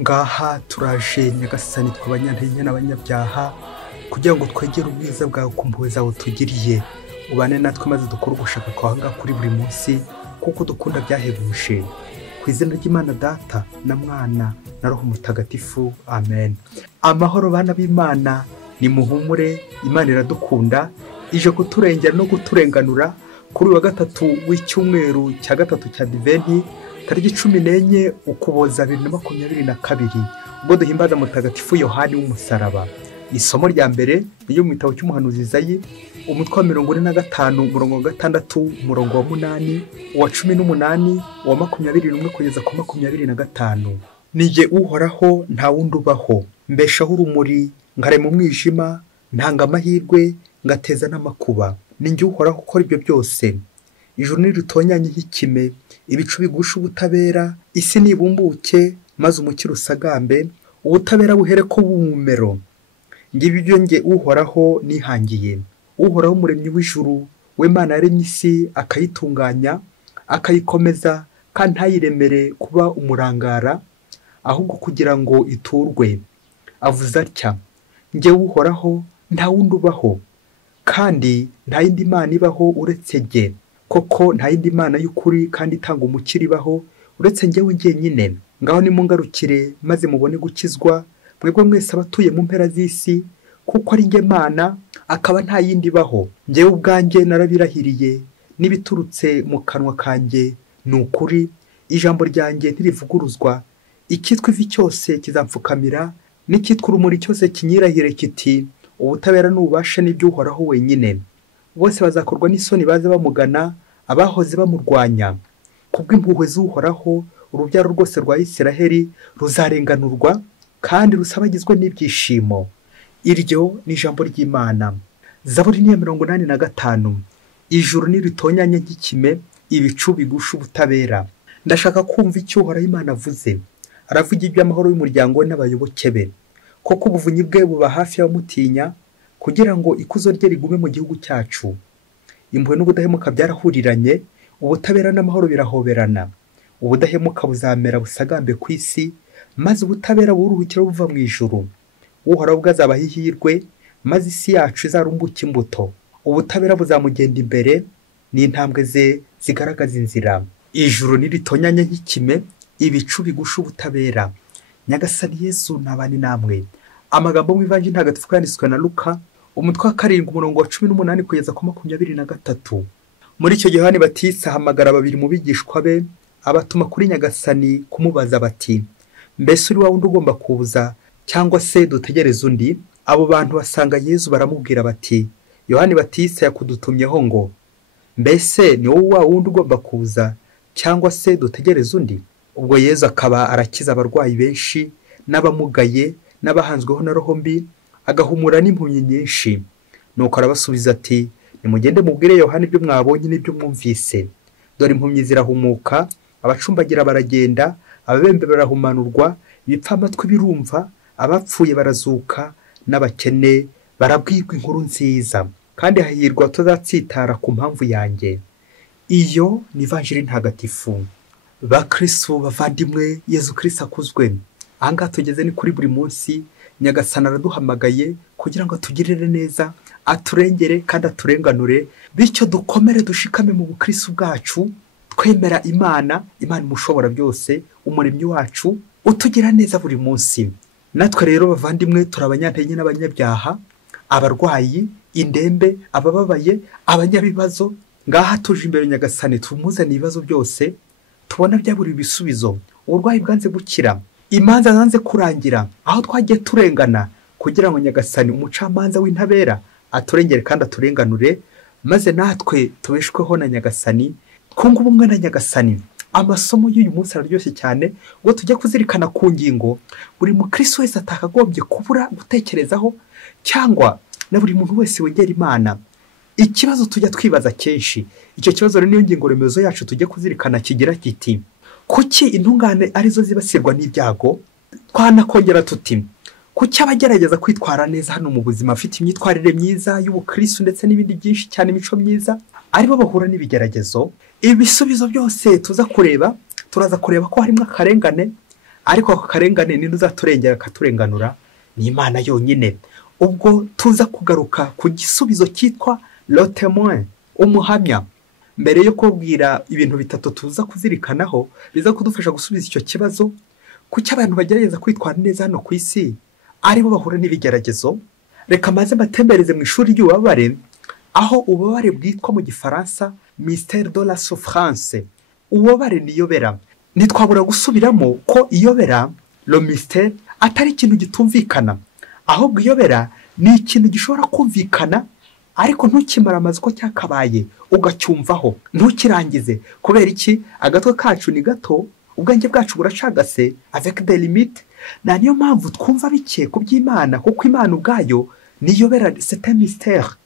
ngaha turaje nyagasani tw'abanyantege n'abanyabyaha kugira ngo twegere ubwiza bwawe ku mpuhwe zawe tugiriye, ubane natwe maze dukore ugushaka kwawe ngaha kuri buri munsi kuko dukunda byahebuje. Ku izina ry'Imana Data na Mwana na Roho Mutagatifu, amen. Amahoro bana b'Imana, ni muhumure, Imana iradukunda, ije kuturengera no kuturenganura kuri wa gatatu w'icyumweru cya gatatu cya Adventi, tariki 14 Ukuboza 2022, ubwo duhimbaza mutagatifu Yohani w'umusaraba. Isomo rya mbere niyo mu gitabo cy'umuhanuzi Izayi, umutwe wa 45 umurongo wa 6, umurongo wa 8, uwa 18, uwa 21 kugeza ku 25. Nije uhoraho nta wundi ubaho, mbeshaho urumuri ngare mu mwijima, ntanga amahirwe ngateza n'amakuba. Ninjye uhoraho ukora ibyo byose. Ijuru nirutonyanye nk'ikime, ibicu bigusha ubutabera, isi nibumbuke maze umukiro usagambe, ubutabera buhere ko bumumero. Ngibi byo nge uhoraho nihangiye. Uhoraho umuremyi w'ijuru, we Mana yaremye isi akayitunganya, akayikomeza kandi ntayiremere kuba umurangara, ahubwo kugira ngo iturwe. Avuze atya: nge uhoraho nta wundi ubaho, kandi nta yindi Mana ibaho uretse jye. Koko nta yindi Mana y'ukuri kandi itanga umukiro ibaho uretse njyewe njyenyine. Ngaho nimungarukire maze mubone gukizwa, mwebwe mwese abatuye mu mpera z'isi, kuko ari njye Mana, akaba nta yindi ibaho. Njyewe ubwanjye narabirahiriye, n'ibiturutse mu kanwa kanjye ni ukuri, ijambo ryanjye ntirivuguruzwa. Icyitwa ivi cyose kizamfukamira, n'icyitwa urumuri cyose kinyirahire kiti ubutabera n'ububasha n'iby'uhoraho wenyine. Bose bazakorwa n'isoni baze bamugana, abahoze bamurwanya. Kubw'impuhwe z'uhoraho urubyaro rwose rwa Isiraheli ruzarenganurwa kandi rusabagizwe n'ibyishimo. Iryo ni ijambo ry'Imana. Zaburi 185. Ijuru niritonyanye nk'ikime, ibicu bigusha ubutabera. Ndashaka kumva icyo uhoraho Imana avuze. Aravuga iby'amahoro y'umuryango we n'abayoboke be. Koko ubuvunyi bwe buba hafi y'abamutinya, kugira ngo ikuzo rye rigume mu gihugu cyacu. Impuhwe n'ubudahemuka byarahuriranye, ubutabera n'amahoro birahoberana. Ubudahemuka buzamera busagambe ku isi, maze ubutabera buruhukira buva mu ijuru. Uhoraho bwazabaha ihirwe, maze isi yacu izarumbuka imbuto. Ubutabera buzamugenda imbere, n'intambwe ze zigaragaza inzira. Ijuru niritonyanye nk'ikime, ibicu bigusha ubutabera. Nyagasani Yesu nabane namwe. Amagambo mu Ivanjili ntagatifu yanditswe na Luka, umutwe wa 7 umurongo wa 18 kugeza ku 23. Muri icyo gihe Yohani Batista ahamagara babiri mu bigishwa be, abatuma kuri Nyagasani kumubaza bati: mbese uri wa wundi ugomba kuza, cyangwa se dutegereze undi? Abo bantu basanga Yesu baramubwira bati: Yohani Batista yakudutumyeho ngo, mbese ni wowe wa wundi ugomba kuza, cyangwa se dutegereze undi? Ubwo Yesu akaba arakiza abarwayi benshi n'abamugaye n'abahanzweho na roho mbi, agahumura n'impumyi nyinshi. Nuko arabasubiza ati: nimugende mubwire Yohani ibyo mwabonye n'ibyo mwumvise. Dore impumyi zirahumuka, abacumbagira baragenda, ababembe barahumanurwa, ibipfa amatwi birumva, abapfuye barazuka, n'abakene barabwirwa inkuru nziza. Kandi hahirwa tuzatsitara ku mpamvu yanjye. Iyo ni Ivanjili ntagatifu. Bakristo bavandimwe, Yesu Kristo akuzwe. Anga tugeze ni kuri buri munsi, Nyagasani araduhamagaye kugira ngo tugirire neza, aturengere kandi aturenganure, bityo dukomere dushikame mu bukristo bwacu, twemera Imana umushobora byose, umuremyi wacu utugira neza buri munsi. Natwe rero bavandimwe turabanyantege n'abanyabyaha, abarwayi, indembe, abababaye, abanyabibazo. Ngaha tuje imbere Nyagasani tumuzana ibibazo byose, tubona byaburi ibisubizo. Uburwayi bwanze gukira, imanza zanze kurangira, aho twagiye turengana, kugira ngo Nyagasani umucamanza w'intabera aturengere kandi aturenganure, maze natwe tubeshweho na Nyagasani, twunga ubumwe na Nyagasani. Amasomo y'uyu munsi araryoshye cyane, ngo tujye kuzirikana ku ngingo buri mukristo wese atakagombye kubura gutekerezaho, cyangwa na buri muntu wese wegera Imana. Ikibazo tujya twibaza kenshi, icyo kibazo rero niyo ngingo remezo yacu tujye kuzirikana, kigira kiti: kuki intungane arizo zibasirwa n'ibyago? Twanakongera tuti: kuki abagerageza kwitwara neza hano mu buzima, afite imyitwarire myiza y'ubukristo ndetse n'ibindi byinshi cyane, imico myiza, aribo bahura n'ibigeragezo? Ibisubizo byose tuza kureba, turaza kureba ko harimo akarengane, ariko ako karengane ni uzaturengera akaturenganura ni Imana yonyine. Ubwo tuza kugaruka ku gisubizo cyitwa le témoin, umuhamya. Mbere yo kubwira ibintu bitatu tuza kuzirikanaho biza kudufasha gusubiza icyo kibazo, kuki abantu bagerageza kwitwara neza hano ku isi aribo bahura n'ibigeragezo. Reka maze mbatembereze mu ishuri ry'ububabare, aho ububabare bwitwa mu gifaransa mystère de la souffrance. Ububabare ni iyobera. Ntitwabura gusubiramo ko iyobera, le mystère, atari ikintu gitumvikana, ahubwo iyobera ni ikintu gishobora kumvikana ariko ntukimara amazi ko cyakabaye ugacyumvaho ntukirangize. Kubera iki? Agatwe kacu ni gato, ubwenge bwacu buracagase avec des limites. Na niyo mpamvu twumva bike ku by'Imana, kuko Imana ubwayo niyobera, c'est un mystère.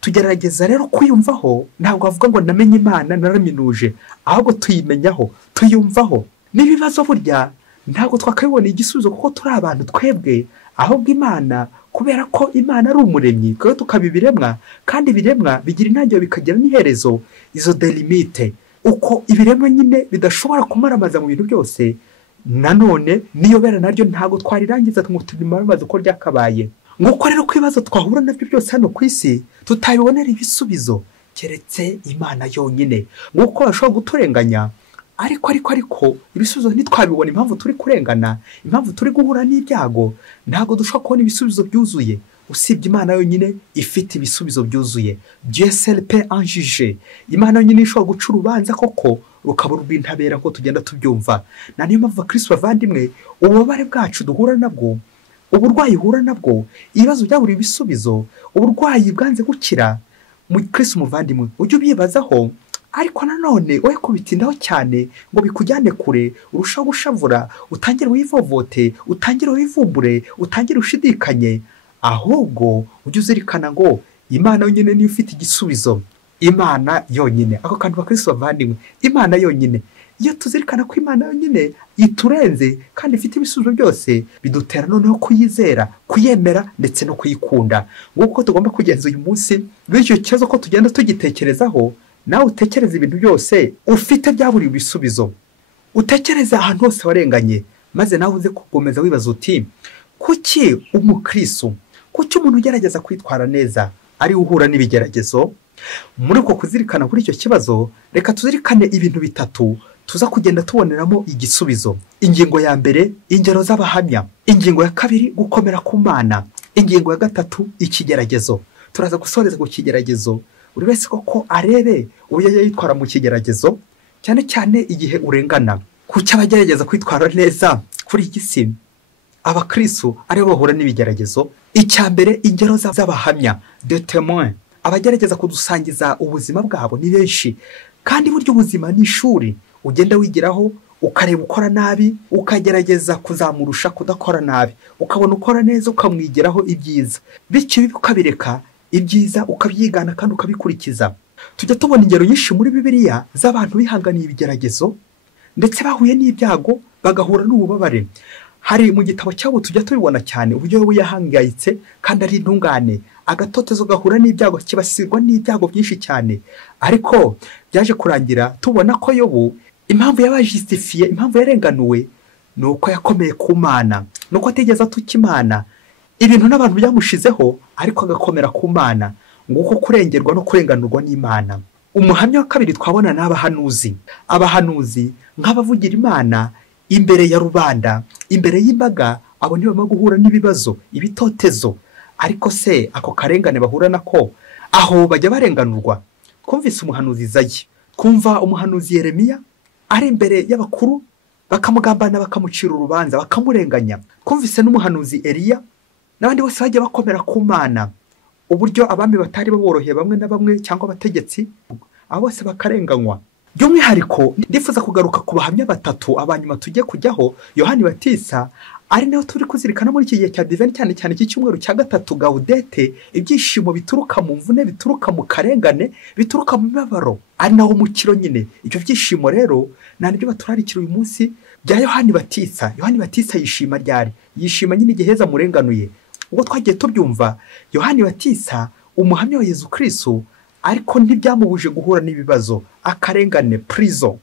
Tugerageza rero kwiyumvaho, ntabwo avuga ngo namenye Imana naraminuje, ahubwo tuyimenyaho, tuyumvaho. N'ibibazo burya ntabwo twakabibona igisubizo kuko turi abantu twebwe, ahubwo Imana, kubera ko Imana ari umuremyi, twebwe tukabibiremwa, kandi ibiremwa bigira intangiriro bikagira n'iherezo, izo des limites. Uko ibiremwa nyine bidashobora kumaramaza mu bintu byose, nanone niyobera naryo ntabwo twarirangiza ngo tubimaramaze uko ryakabaye. Nguko rero ko ibibazo twahura nabyo byose hano ku isi tutabibonera ibisubizo keretse Imana yonyine. Nguko bashobora guturenganya, ariko ibisubizo ntitwabibona. Impamvu turi kurengana, impamvu turi guhura n'ibyago, ntabwo dushobora kubona ibisubizo byuzuye usibye Imana yonyine ifite ibisubizo byuzuye. Dieu seul peut en juger. Imana yonyine ishobora guca urubanza koko rukaba urw'intabera ko tugenda tubyumva. Na niyo mpamvu Kristo bavandimwe, ububabare bwacu duhura nabwo, uburwayi uhura nabwo, ibibazo byabura ibisubizo, uburwayi bwanze gukira, mu Kristo muvandimwe ujye ubyibazaho, ariko nanone wowe kubitindaho cyane ngo bikujyane kure, urushaho gushavura, utangire wivovote, utangire wivumbure, utangire ushidikanye. Ahubwo ujye uzirikana ngo Imana yonyine niyo ifite igisubizo. Imana yonyine. Ako kantu bakristo bavandimwe, Imana yonyine. Iyo tuzirikana ko Imana yonyine iturenze kandi ifite ibisubizo byose, bidutera noneho kuyizera, kuyemera ndetse no kuyikunda. Nguko tugomba kugenza uyu munsi, bityo kibazo ko tugenda tugitekerezaho, nawe utekereza ibintu byose ufite byaburiye ibisubizo. Utekereza ahantu hose warenganye, maze nawe uze kugomeza wibaza uti, kuki umukristo, kuki umuntu ugerageza kwitwara neza ari uhura n'ibigeragezo? Muri uko kuzirikana kuri icyo kibazo, reka tuzirikane ibintu bitatu tuza kugenda tuboneramo igisubizo. Ingingo ya mbere, ingero z'abahamya. Ingingo ya kabiri, gukomera ku Mana. Ingingo ya gatatu, ikigeragezo. Turaza gusoreza ku kigeragezo, buri wese koko arebe uburyo yitwara mu kigeragezo, cyane cyane igihe urengana. Kuki abagerageza kwitwara neza kuri iki si abakristo aribo bahura n'ibigeragezo? Icya mbere, ingero z'abahamya, de témoin. Abagerageza kudusangiza ubuzima bwabo ni benshi, kandi buryo ubuzima ni ishuri ugenda wigiraho, ukareba ukora nabi, ukagerageza kuzamurusha kudakora nabi, ukabona ukora neza ukamwigiraho ibyiza, bityo bibi ukabireka, ibyiza ukabyigana kandi ukabikurikiza. Tujya tubona ingero nyinshi muri Bibiliya z'abantu bihanganiye ibigeragezo ndetse bahuye n'ibyago bagahura n'ububabare. Hari mu gitabo cyabo tujya tubibona cyane uburyo we yahangayitse kandi ari intungane, agatotezo gahura n'ibyago, kibasirwa n'ibyago byinshi cyane, ariko byaje kurangira tubona ko Yobu impamvu yabajustifiye, impamvu yarenganuwe, nuko yakomeye ku Mana, nuko atigeze atuka Imana. Ibintu n'abantu byamushizeho, ariko agakomera ku Mana. Nguko kurengerwa no kurenganurwa n'Imana. Umuhamya wa kabiri twabona n'abahanuzi. Abahanuzi nk'abavugira Imana imbere ya rubanda, imbere y'imbaga, abo nibo bama guhura n'ibibazo, ibitotezo. Ariko se ako karengane bahura nako, aho bajya barenganurwa? Kumvise umuhanuzi Izayi, kumva umuhanuzi Yeremiya ari imbere y'abakuru, bakamugambana, bakamucira urubanza, bakamurenganya. Kumvise n'umuhanuzi Eliya, n'abandi bose bajya bakomera ku Mana. Uburyo abami batari baboroheye bamwe na bamwe cyangwa abategetsi, abo bose bakarenganywa. By'umwihariko ndifuza kugaruka ku bahamya batatu abanyuma tujye kujyaho, Yohani Batisa, ari nawe turi kuzirikana muri iki gihe cya Divine, cyane cyane iki cyumweru cya gatatu Gaudete, ibyishimo bituruka mu mvune, bituruka mu karengane, bituruka mu mibabaro, ari naho umukiro nyine. Ibyo byishimo rero nibyo baturarikira uyu munsi bya Yohani Batisa. Yohani Batisa yishima ryari? Yishima nyine igihe heza murenganuye. Ubwo twagiye tubyumva, Yohani Batisa umuhamya wa Yezu Kristo, ariko ntibyamubuje guhura n'ibibazo, akarengane, prison,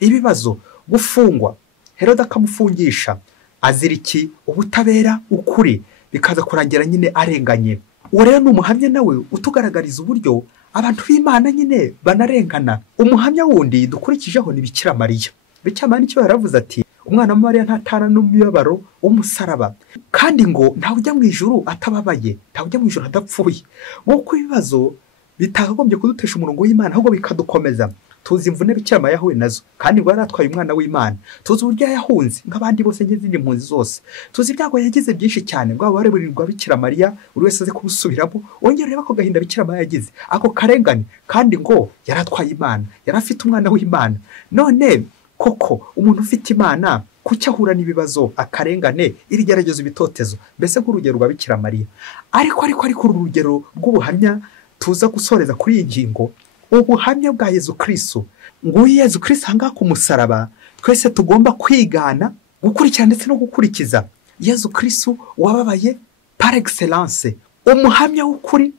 ibibazo, gufungwa, Herode akamufungisha azira iki? Ubutabera, ukuri, bikaza kurangira nyine arenganye. Uwo rero ni umuhamya nawe utugaragariza uburyo abantu b'Imana nyine banarengana. Umuhamya wundi dukurikijeho ni Bikira Mariya. Bikira Mariya nicyo yaravuze ati umwana wa Mariya ntatana n'umubabaro w'umusaraba, kandi ngo ntawe ujya mu ijuru atababaye, ntawe ujya mu ijuru adapfuye. Nk'uko ibibazo bitakagombye kudutesha umurongo w'Imana ahubwo bikadukomeza. Tuzi imvune Bikira Mariya yahuye nazo, kandi ngo yaratwaye umwana w'Imana. Tuzi uburyo yahunze nk'abandi bose n'izindi mpunzi zose. Tuzi ibyago yagize byinshi cyane, ngo abare burirwa Bikira Mariya buri wese aze kubusubiramo. Wongera ureba ko gahinda Bikira Mariya yagize, ako karengane, kandi ngo yaratwaye Imana, yari afite umwana w'Imana. None koko umuntu ufite Imana kuki ahura n'ibibazo, akarengane, irigeragezo, ibitotezo? Mbese nk'urugero rwa Bikira Mariya. Ariko urugero rw'ubuhamya tuza gusoreza kuri iyi ngingo, ubuhamya bwa Yezu Kristo. Ngo Yezu Kristo ahangaha ku musaraba twese tugomba kwigana, gukurikira ndetse no gukurikiza Yezu Kristo wababaye par excellence, umuhamya w'ukuri,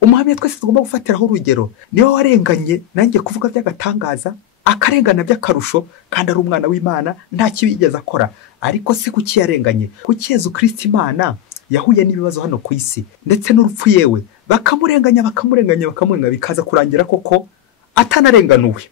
umuhamya twese tugomba gufatiraho urugero. Niwe warenganye, nanjye kuvuga by'agatangaza, akarengana by'akarusho, kandi ari umwana w'Imana, nta kibi yigeze akora. Ariko se kuki yarenganye? Kuki Yezu Kristo Imana yahuye n'ibibazo hano ku isi ndetse n'urupfu yewe bakamurenganya bikaza kurangira koko atanarenganuwe.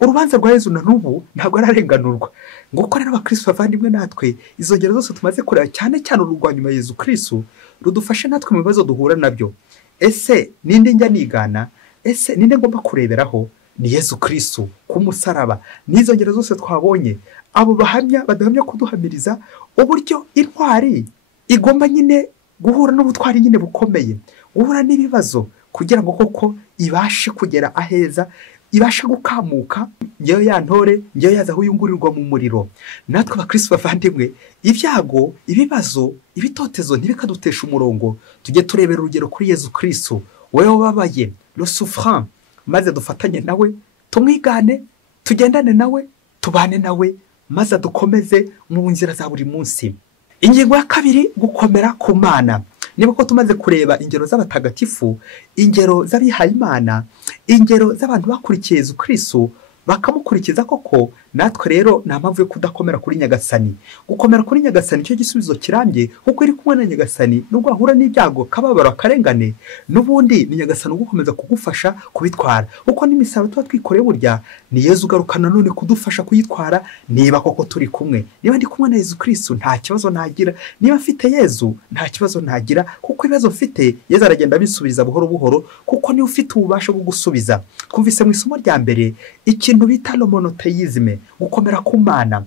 Urubanza rwa Yezu na n'ubu ntabwo ararenganurwa. Ngo ko rero abakristo bavandimwe natwe izo ngero zose tumaze kureba, cyane cyane urwa nyuma Yezu Kristo rudufashe natwe mu bibazo duhura nabyo. Ese ninde njya nigana? Ese ninde ngomba kureberaho? Ni Yezu Kristo ku musaraba. N'izo ngero zose twabonye, abo bahamya badahamya kuduhamiriza uburyo intwari igomba nyine guhura n'ubutwari nyine bukomeye, guhura n'ibibazo kugira ngo koko ibashe kugera aheza, ibashe gukamuka. Ngeyo ya ntore, ngeyo yaza huyungurirwa mu muriro. Natwe abakristo bavandimwe, ibyago, ibibazo, ibitotezo ntibikadutesha umurongo. Tujye turebera urugero kuri Yezu Kristo, wewe wababaye, le souffrant, maze dufatanye nawe, tumwigane, tugendane nawe, tubane nawe, maze dukomeze mu nzira za buri munsi. Ingingo ya kabiri, gukomera ku Mana. Niba ko tumaze kureba ingero z'abatagatifu, ingero z'abihaye Imana, ingero z'abantu bakurikiye Yezu Kristo bakamukurikiza koko, natwe rero nta mpamvu yo kudakomera kuri Nyagasani. Gukomera kuri Nyagasani cyo gisubizo kirambye, kuko iri kumwe na Nyagasani nubwo ahura n'ibyago, kababaro, akarengane, n'ubundi ni Nyagasani ugukomeza kugufasha kubitwara. Kuko n'imisaba tuba twikoreye burya ni Yezu ugaruka nanone kudufasha kuyitwara. Niba koko turi kumwe, niba ndi kumwe na Yezu Kristo nta kibazo nagira, niba mfite Yezu nta kibazo nagira, kuko ibibazo mfite Yezu aragenda abisubiza buhoro buhoro, kuko niwe ufite ububasha bwo gusubiza. Twumvise mu isomo rya mbere ikintu bita monotheisme, gukomera ku Mana.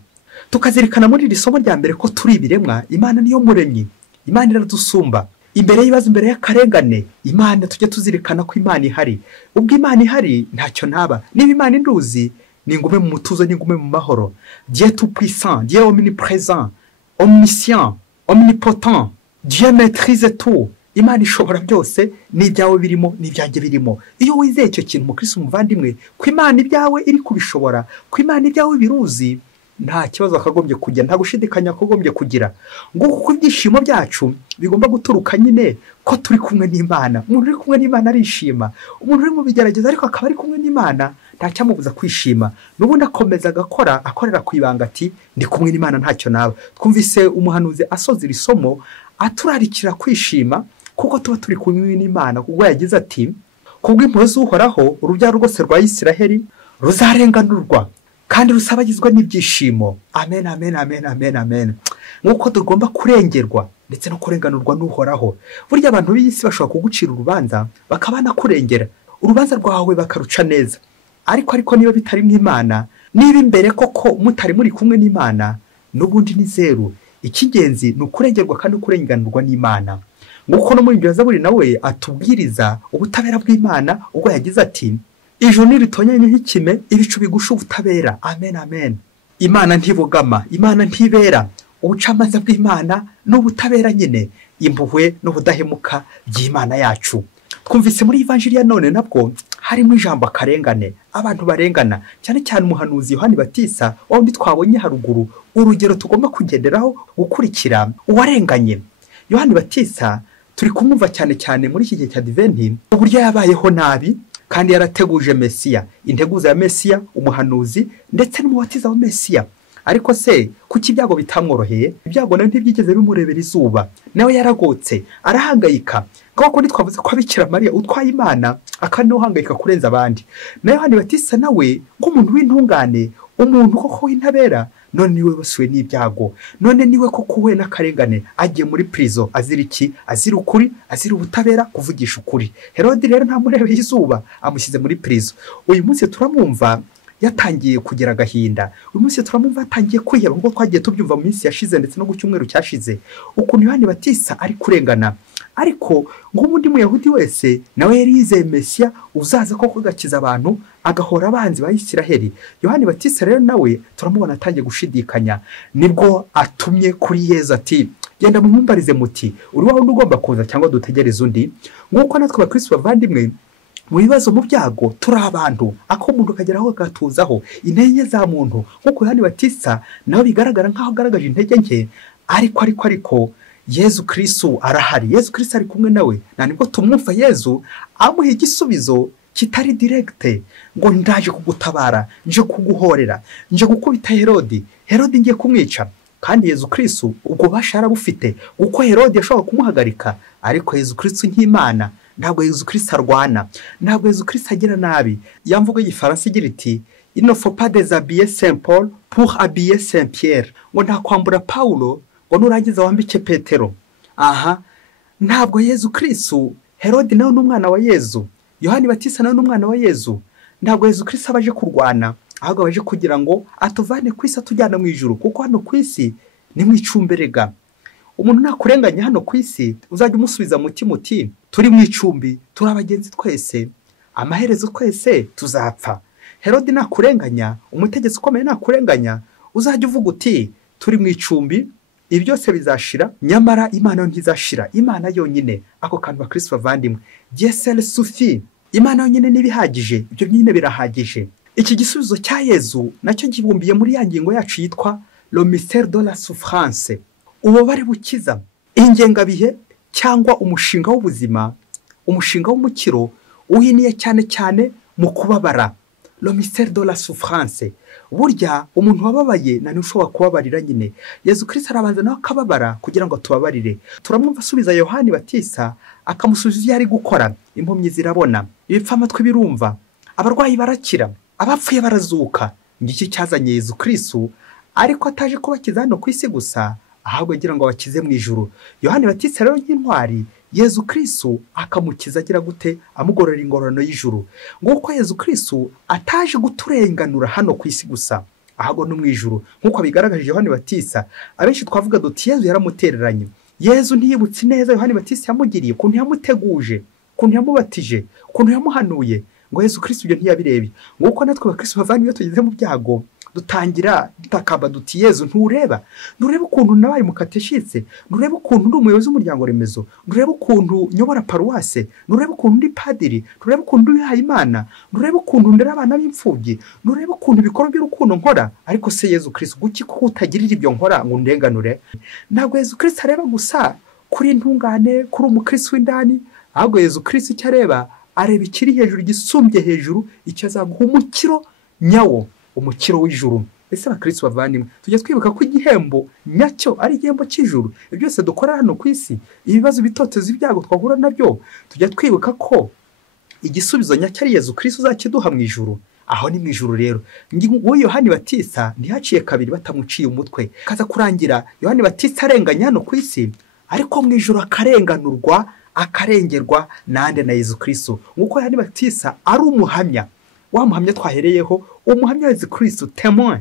Tukazirikana muri iri somo rya mbere ko turi ibiremwa, Imana niyo muremyi, Imana iradusumba. Imbere y'ibibazo, imbere y'akarengane, Imana tujye tuzirikana ko Imana ihari. Ubwo Imana ihari ntacyo ntaba. Niba Imana induzi, ningume mu mutuzo, ningume mu mahoro. Dieu tout puissant, Dieu omniprésent, omniscient, omnipotent, Dieu maîtrise tout. Imana ishobora byose, n'ibyawe birimo n'ibyanjye birimo. Iyo wizeye icyo kintu mukristo muvandimwe, ko Imana ibyawe iri kubishobora, ko Imana ibyawe biruzi, nta kibazo akagombye kugira, nta gushidikanya akagombye kugira. Ngo kuko ibyishimo byacu bigomba guturuka nyine ko turi kumwe n'Imana. Umuntu uri kumwe n'Imana arishima. Umuntu uri mu bigerageza ariko akaba ari kumwe n'Imana, nta cyamubuza kwishima. N'ubundi akomeza agakora, akorera ku ibanga ati ndi kumwe n'Imana ntacyo naba. Twumvise umuhanuzi asoza iri somo aturarikira kwishima, kuko tuba turi kumwe n'Imana. Ubwo yagize ati kubw'impuhwe z'Uhoraho urubyaro rwose rwa Isiraheli ruzarenganurwa kandi rusabagizwa n'ibyishimo. Amen, amen, amen, amen, amen. Nk'uko tugomba kurengerwa ndetse no kurenganurwa n'Uhoraho. Burya abantu b'isi bashobora kugucira urubanza bakabana kurengera urubanza rwawe bakaruca neza, ariko niba bitari nk'Imana, niba imbere koko mutari muri kumwe n'Imana, n'ubundi ni zeru. Ikigenzi ni ukurengerwa kandi kurenganurwa n'Imana. Nguko no muri ibyo Zaburi nawe atubwiriza ubutabera bw'Imana, ubwo yagize ati ijuru niritonyenye nk'ikime, ibicu bigusha ubutabera. Amen, amen. Imana ntibogama, Imana ntibera. Ubucamanza bw'Imana n'ubutabera nyine, impuhwe n'ubudahemuka by'Imana yacu. Twumvise muri Evanjiri ya none nabwo harimo ijambo akarengane, abantu barengana, cyane cyane umuhanuzi Yohani Batisa wundi twabonye haruguru, urugero tugomba kugenderaho gukurikira uwarenganye. Yohani Batisa turi kumwumva cyane muri iki gihe cya Advent, uburyo yabayeho nabi kandi yarateguje Mesiya, integuza ya Mesiya, umuhanuzi ndetse n'umubatiza wa Mesiya. ariko se kuki ibyago bitamworoheye? Ibyago nawe ntibyigeze bimurebera izuba, nawe yaragotse arahangayika. Kuko twavuze ko Bikira Mariya utwaye Imana akanohangayika kurenza abandi, nayo Yohani Batista nawe nk'umuntu w'intungane, umuntu koko w'intabera, none niwe basuwe n'ibyago, none niwe koko we n'akarengane agiye muri prison. Azira iki? Azira ukuri, azira ubutabera, kuvugisha ukuri. Herode rero ntamurebeye izuba, amushyize muri prison. Uyu munsi turamwumva yatangiye kugira agahinda, uyu munsi turamumva yatangiye kwiheba, ngo twagiye tubyumva mu minsi yashize ndetse no ku cyumweru cyashize, ukuntu Yohani Batista ari kurengana. Ariko nk'ubundi muyahudi wese nawe yari yizeye Mesiya uzaza koko agakiza abantu, agahora abanzi ba Isiraheli. Yohani Batista rero nawe turamubona atangiye gushidikanya, nibwo atumye kuri Yezu ati genda mumumbarize muti uri wawe ugomba kuza cyangwa dutegereze undi. Nk'uko natwe abakristo bavandimwe mu bibazo mu byago turi abantu, ako umuntu akageraho agatuzaho intege za muntu, nk'uko Yohani Batista nawe bigaragara nk'aho agaragaje intege nke, ariko Yezu Kristo arahari. Yezu Kristo ari kumwe nawe, nibwo tumwumva Yezu amuha igisubizo kitari direct, ngo ndaje kugutabara, nje kuguhorera, nje gukubita Herode ngiye kumwica. Kandi Yezu Kristo ubwo bashara bufite uko Herode yashobora kumuhagarika, ariko Yezu Kristo nk'Imana ntabwo Yezu Kristo arwana, ntabwo Yezu Kristo agira nabi. Yamvuga y'Igifaransa igira iti il ne faut pas déshabiller Saint Paul pour habiller Saint Pierre, ngo nta kwambura Paulo ngo nurangiza wambike Petero. Aha, ntabwo Yezu Kristo, Herode nawe n'umwana wa Yezu, Yohani Batista nawe n'umwana wa Yezu, ntabwo Yezu Kristo abaje kurwana, ahubwo abaje kugira ngo atuvane ku isi atujyana mu ijuru, kuko hano ku isi ni mu icumberega. Umuntu nakurenganya hano ku isi uzajya umusubiza muti turi mu icumbi, turi abagenzi twese, amaherezo twese tuzapfa. Herode nakurenganya, umutegetsi ukomeye nakurenganya, uzajya uvuga uti turi mu icumbi, ibi byose bizashira, nyamara Imana ntizashira. Imana yonyine, ako kantu bakristo bavandimwe, Dieu seul suffit. Imana yonyine nibihagije, ibyo nyine birahagije. Iki gisubizo cya Yezu nacyo gibumbiye muri ya ngingo yacu yitwa le mystère de la souffrance, ububabare bukiza, ingengabihe cyangwa umushinga w'ubuzima, umushinga w'umukiro uhiniye cyane mu kubabara. Le mystère de la souffrance, burya umuntu wababaye nani ushobora kubabarira nyine. Yezu Kristo arabanza nawe akababara kugira ngo tubabarire. Turamwumva asubiza Yohani Batista, akamusubiza ibyo ari gukora. Impumyi zirabona, ibipfamatwi birumva, abarwayi barakira, abapfuye barazuka. Ngiki cyazanye Yezu Kristo, ariko ataje kubakiza hano ku isi gusa, ahubwo agira ngo abakize mu ijuru. Yohani Batista rero nk'intwari, Yezu Kristo akamukiza agira gute? Amugorora ingororano y'ijuru. Nguko Yezu Kristo ataje guturenganura hano ku isi gusa, ahubwo no mu ijuru. Nkuko bigaragaje Yohani Batista, abenshi twavuga duti Yezu yaramutereranye. Yezu ntiyibutse neza Yohani Batista yamugiriye, ukuntu yamuteguje, ukuntu yamubatije, ukuntu yamuhanuye. Ngo Yezu Kristo ibyo ntiyabirebye. Nguko natwe abakristo bavandimwe tugeze mu byago, dutangira dutakamba duti Yezu ntureba ukuntu nabaye mukateshitse, ntureba ukuntu ndi umuyobozi w'umuryango remezo, ntureba ukuntu nyobora paruwase, ntureba ukuntu ndi padiri, ntureba ukuntu wihaye Imana, ntureba ukuntu ndera abana b'imfubyi, ntureba ukuntu ibikorwa by'urukundo nkora. Ariko se Yezu Kristo guki ko utagirira ibyo nkora ngo ndenganure? Ntabwo Yezu Kristo areba gusa kuri intungane, kuri umukristo w'indani, ahubwo Yezu Kristo icyo areba ikiri hejuru, gisumbye hejuru, icyo azaguha umukiro nyawo, umukiro w'ijuru. Ese abakristo bavandimwe, tujya twibuka ko igihembo nyacyo ari igihembo cy'ijuru. Ibyo byose dukora hano ku isi, ibibazo bitoteza ibyago twahura nabyo, tujya twibuka ko igisubizo nyacyo ari Yezu Kristo uzakiduha mu ijuru. Aho ni mu ijuru rero. Uwo Yohani Batista ntihaciye kabiri batamuciye umutwe, kaza kurangira Yohani Batista arenganya hano ku isi, ariko mu ijuru akarenganurwa, akarengerwa nande na Yezu Kristo. Nguko Yohani Batista ari umuhamya, wa muhamya twahereyeho, umuhamya wa Yezu Kristo, témoin,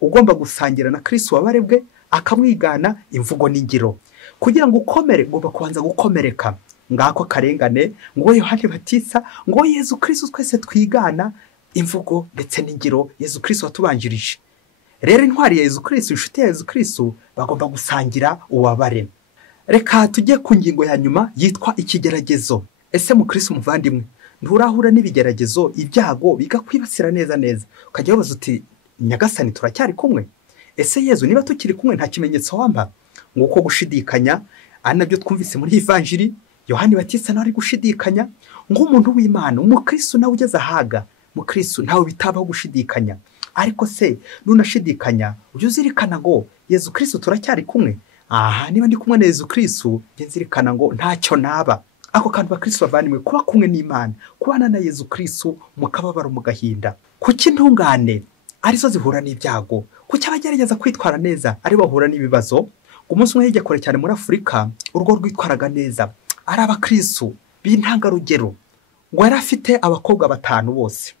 ugomba gusangira na Kristo wabarebwe, akamwigana imvugo n'ingiro. Kugira ngo ukomere, ugomba kubanza gukomereka. Ngako karengane, ngo Yohani Batista, ngo Yezu Kristo twese twigana imvugo ndetse n'ingiro Yezu Kristo watubanjirije. Rero intwari ya Yezu Kristo, inshuti ya Yezu Kristo, bagomba gusangira ubabare. Reka tujye ku ngingo ya nyuma yitwa ikigeragezo. Ese mu Kristo muvandimwe, nturahura n'ibigeragezo, ibyago bigakwibasira neza, ukajya ubaza uti Nyagasani turacyari kumwe? Ese Yezu niba tukiri kumwe nta kimenyetso wamba? Nguko gushidikanya ari nabyo twumvise muri Ivanjiri. Yohani Batista nawe ari gushidikanya, nk'umuntu w'Imana, umukristo nawe ugeze ahaga, mu Kristo ntawe bitabaho gushidikanya. Ariko se nunashidikanya ujye uzirikana ngo Yezu Kristo turacyari kumwe. Niba ndi kumwe na Yezu Kristo njye nzirikana ngo ntacyo naba. Ako kantu bakristo bavandimwe, kuba kumwe n'Imana, kubana na Yezu Kristo mu kababaro mu gahinda. Kuki intungane arizo zihura n'ibyago? Kuki abagerageza kwitwara neza ari bahura n'ibibazo? Umunsi umwe hirya kure cyane muri Afurika, urugo rwitwaraga neza ari abakristo b'intangarugero, ngo yari afite abakobwa 5 bose.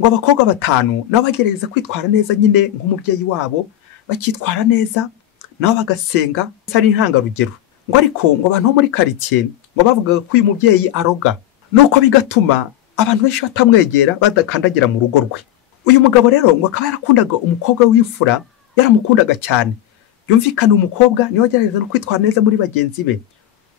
Ngo abakobwa 5 nabo bagerageza kwitwara neza nyine nk'umubyeyi wabo, bakitwara neza nabo bagasenga ari intangarugero. Ngo ariko ngo abantu bo muri quartier ngo bavugaga ko uyu mubyeyi aroga, nuko bigatuma abantu benshi batamwegera badakandagira mu rugo rwe. Uyu mugabo rero ngo akaba yarakundaga umukobwa w'imfura, yaramukundaga cyane. Yumvikana umukobwa niwe agerageza no kwitwara neza muri bagenzi be.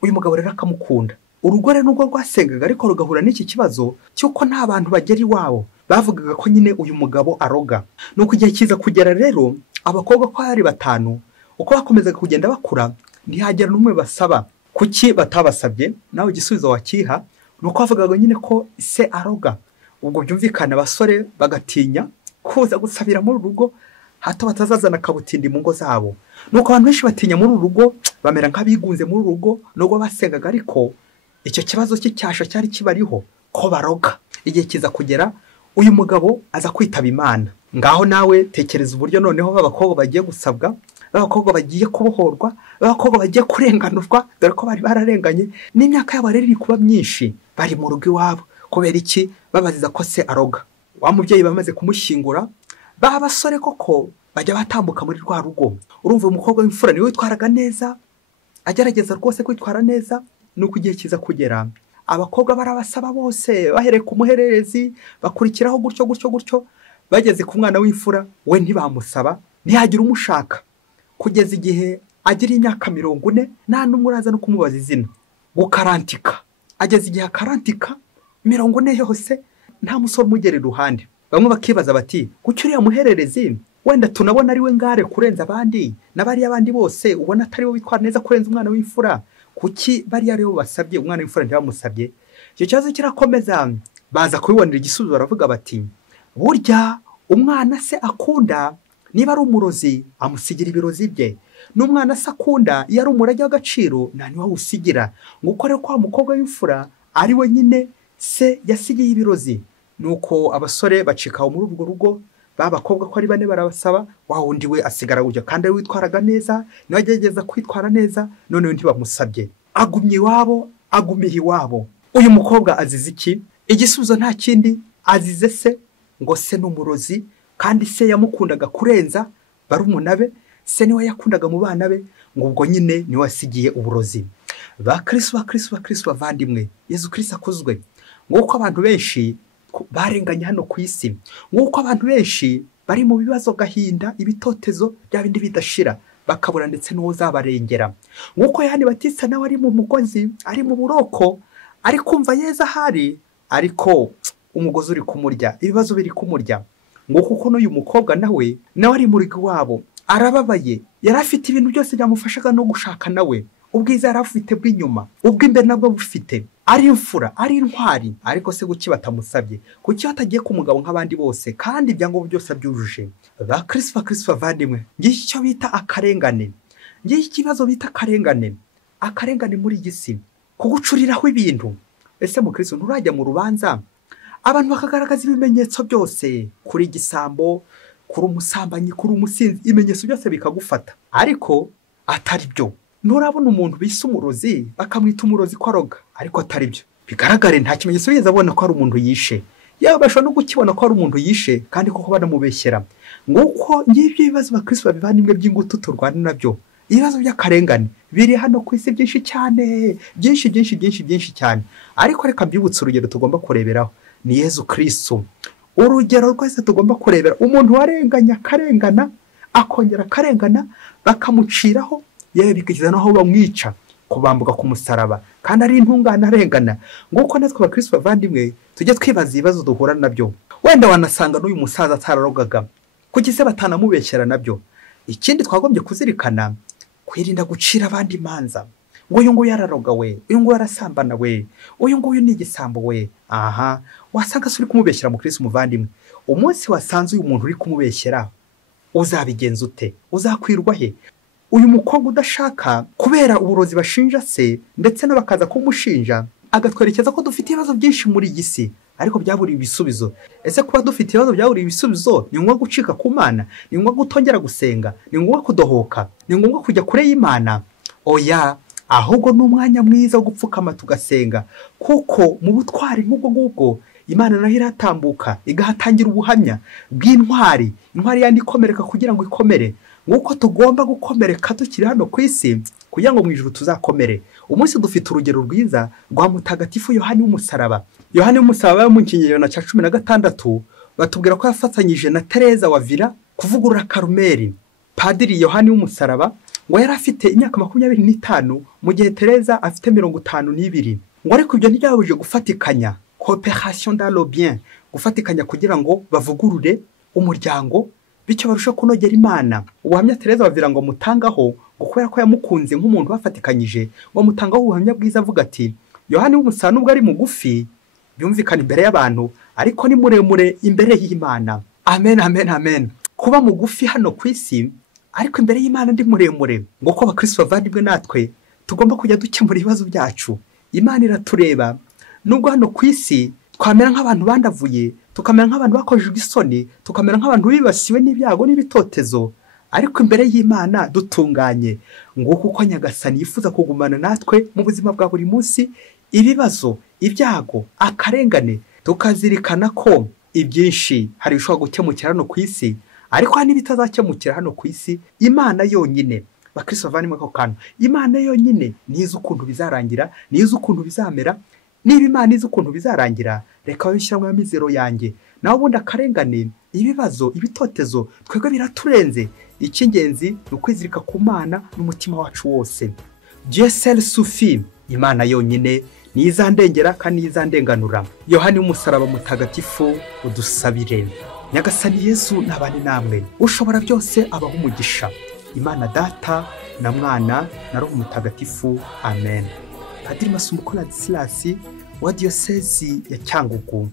Uyu mugabo rero akamukunda. Urugo rero nubwo rwasengaga ariko rugahura n'iki kibazo cyuko nta bantu bagera iwabo. Bavugaga ko nyine uyu mugabo aroga. Nuko igihe kiza kugera rero abakobwa ko ari 5 uko bakomezaga kugenda bakura ntihagera n'umwe basaba. Kuki batabasabye? Nawe igisubizo wakiha nuko bavugaga nyine ko se aroga. Ubwo byumvikana abasore bagatinya kuza gusabira muri rugo hato batazazana kabutindi mu ngo zabo. Nuko abantu benshi batinya muri rugo, bamera nk'abigunze muri rugo nubwo basengaga, ariko icyo kibazo cy'icyasha cyari kibariho ko baroga. Igihe kiza kugera uyu mugabo aza kwitaba Imana. Ngaho nawe tekereza uburyo noneho b'abakobwa bagiye gusabwa, b'abakobwa bagiye kubohorwa, b'abakobwa bagiye kurenganurwa, dore ko bari bararenganye n'imyaka yabo rero iri kuba myinshi, bari mu rugo iwabo. Kubera iki? Babaziza ko se aroga. Wa mubyeyi bamaze kumushyingura, ba basore koko bajya batambuka muri rwa rugo. Urumva umukobwa w'imfura niwe witwaraga neza, agerageza rwose kwitwara neza. Nuko igihe kiza kugera abakobwa barabasaba bose, bahereye ku muhererezi, bakurikiraho gutyo. Bageze ku mwana w'imfura we ntibamusaba, ntihagira umushaka, kugeza igihe agira imyaka 40 nta n'umwe uraza no kumubaza izina. Gukarantika, ageze igihe akarantika 40 yose nta musore umugera iruhande. Bamwe bakibaza bati kuki uriya muhererezi wenda tunabona ari we ngare kurenza abandi, n'abari abandi bose ubona atari we witwara neza kurenza umwana w'imfura, kuki bari ari bo basabye umwana w'imfura ntibamusabye? Icyo kibazo kirakomeza, baza kubibonera igisubizo, baravuga bati burya umwana se akunda niba ari umurozi amusigira ibirozi bye, n'umwana se akunda iyo ari umurage w'agaciro nta niwe awusigira. Nguko rero kwa mukobwa w'imfura ari we nyine se yasigiye ibirozi. Nuko abasore bacikaho muri urwo rugo, babakobwa ko ari 4 barabasaba, wa wundi we asigara gutyo kandi ari witwaraga neza, niwe agerageza kwitwara neza, none ntibamusabye. Agumye iwabo, agumiye iwabo. Uyu mukobwa azize iki? Igisubizo nta kindi, azize se, ngo se n'umurozi, kandi se yamukundaga kurenza barumuna be, se niwe yakundaga mu bana be, ngo ubwo nyine niwe wasigiye uburozi. Bakristo bavandimwe, Yezu Kristo akuzwe. Nguko abantu benshi barenganye hano ku isi, nguko abantu benshi bari mu bibazo, gahinda, ibitotezo bya bindi bidashira, bakabura ndetse n'uwo zabarengera. Nguko Yohani Batista nawe ari mu mugozi, ari mu buroko, ari kumva Yezu ahari, ariko umugozi uri kumurya, ibibazo biri kumurya. Nguko uko n'uyu mukobwa nawe ari mu rugo wabo, arababaye, yari afite ibintu byose byamufashaga no gushaka nawe, ubwiza yari afite bw'inyuma, ubw'imbere nabwo bufite, ari imfura, ari intwari, ariko se kuki batamusabye? Kuki batagiye ku mugabo nk'abandi bose kandi ibyangombwa byose abyujuje? Bakristo bavandimwe, ngiki icyo bita akarengane, ngiki ikibazo bita akarengane muri gisi, kugucuriraho ibintu. Ese mu Kristo nturajya mu rubanza abantu bakagaragaza ibimenyetso byose, kuri gisambo, kuri umusambanyi, kuri umusinzi, ibimenyetso byose bikagufata, ariko atari byo. Nturabona umuntu bise umurozi bakamwita umurozi ko aroga, ariko atari byo, bigaragare nta kimenyetso yigeze abona ko ari umuntu yishe. Yewe bashobora no gukibona ko ari umuntu yishe kandi koko banamubeshyera. Nguko ngibyo ibibazo bakristo bavandimwe by'ingutu turwana nabyo, ibibazo by'akarengane biri hano ku isi byinshi cyane, byinshi cyane. Ariko reka mbyibutse urugero tugomba kureberaho, ni Yezu Kristo. Urugero rwose tugomba kurebera, umuntu warenganya akarengana, akongera akarengana, bakamuciraho, yewe bikageza naho bamwica, kubambuka ku musaraba, kandi ari intungane arengana. Nguko natwe abakristo bavandimwe tujye twibaza ibibazo duhura nabyo. Wenda wanasanga n'uyu musaza atararogaga, kuki se batanamubeshyera nabyo? Ikindi twagombye kuzirikana, kwirinda gucira abandi imanza. ngo uyu nguyu yararoga we, uyu nguyu yarasambana we, uyu nguyu ni igisambo we. Aha, wasanga se uri kumubeshyera mu Kristo umuvandimwe. Umunsi wasanze uyu muntu uri kumubeshyera, uzabigenza ute? Uzakwirwa he? Uyu mukobwa udashaka kubera uburozi bashinja se ndetse n'abakaza kumushinja, agatwerekeza ko dufite ibibazo byinshi muri iyi si ariko byaburiye ibisubizo. Ese kuba dufite ibibazo byaburiye ibisubizo ni ngombwa gucika ku Mana? Ni ngombwa gutongera gusenga? Ni ngombwa kudohoka? Ni ngombwa kujya kure y'Imana? Oya, ahubwo ni umwanya mwiza wo gupfukama tugasenga, kuko mu butwari nk'ubwo ngubwo Imana nayo iratambuka igahatangira ubuhamya bw'intwari. Intwari yandi ikomereka kugira ngo ikomere, nguko tugomba gukomereka tukiri hano ku isi kugira ngo mu ijuru tuzakomere. Umunsi dufite urugero rwiza rwa mutagatifu Yohani w'umusaraba. Yohani w'umusaraba yo mu kinyejana cya 16 batubwira ko yafatanyije na Tereza wa Vila kuvugurura Karumeli. Padiri Yohani w'umusaraba ngo yari afite imyaka 25 mu gihe Tereza afite 52. Ngo ariko ibyo ntibyabuje gufatikanya, coopération dans le bien, gufatikanya kugira ngo bavugurure umuryango bityo barusha kunogera Imana. Ubuhamya Tereza wa Vila ngo mutangaho ngo kubera ko yamukunze nk'umuntu bafatikanyije, ngo mutangaho ubuhamya bwiza avuga ati Yohani w'umusaraba nubwo ari mugufi byumvikana imbere y'abantu ariko ni muremure imbere y'Imana. Amen, amen, amen. Kuba mugufi hano ku isi ariko imbere y'Imana ndi muremure, ngo ko abakristo bavandimwe natwe tugomba kujya dukemura ibibazo byacu. Imana iratureba nubwo hano ku isi twamera nk'abantu bandavuye, tukamera nk'abantu bakojejwe isoni, tukamera nk'abantu bibasiwe n'ibyago n'ibitotezo, ariko imbere y'Imana dutunganye. Nguko uko Nyagasani yifuza kugumana natwe mu buzima bwa buri munsi, ibibazo, ibyago, akarengane, tukazirikana ko ibyinshi hari bishobora gukemukira hano ku isi ariko hari n'ibitazakemukira hano ku isi. Imana yonyine, bakristo bavandimwe ko kantu, Imana yonyine nizo ukuntu bizarangira, nizo ukuntu bizamera. Niba Imana izi ukuntu bizarangira, reka babishyiramo amizero yanjye. Naho ubundi akarengane, ibibazo, ibitotezo twebwe biraturenze. Icy'ingenzi ni ukwizirika ku Mana n'umutima wacu wose. Dieu seul suffit. Imana yonyine nizandengera kandi nizandenganura. Yohani w'umusaraba mutagatifu udusabire. Nyagasani Yesu nabane namwe, ushobora byose abaho umugisha. Imana Data na Mwana na Roho Mutagatifu. Amen. Padiri Masumuko Ladislas wa Diocese ya Cyangugu.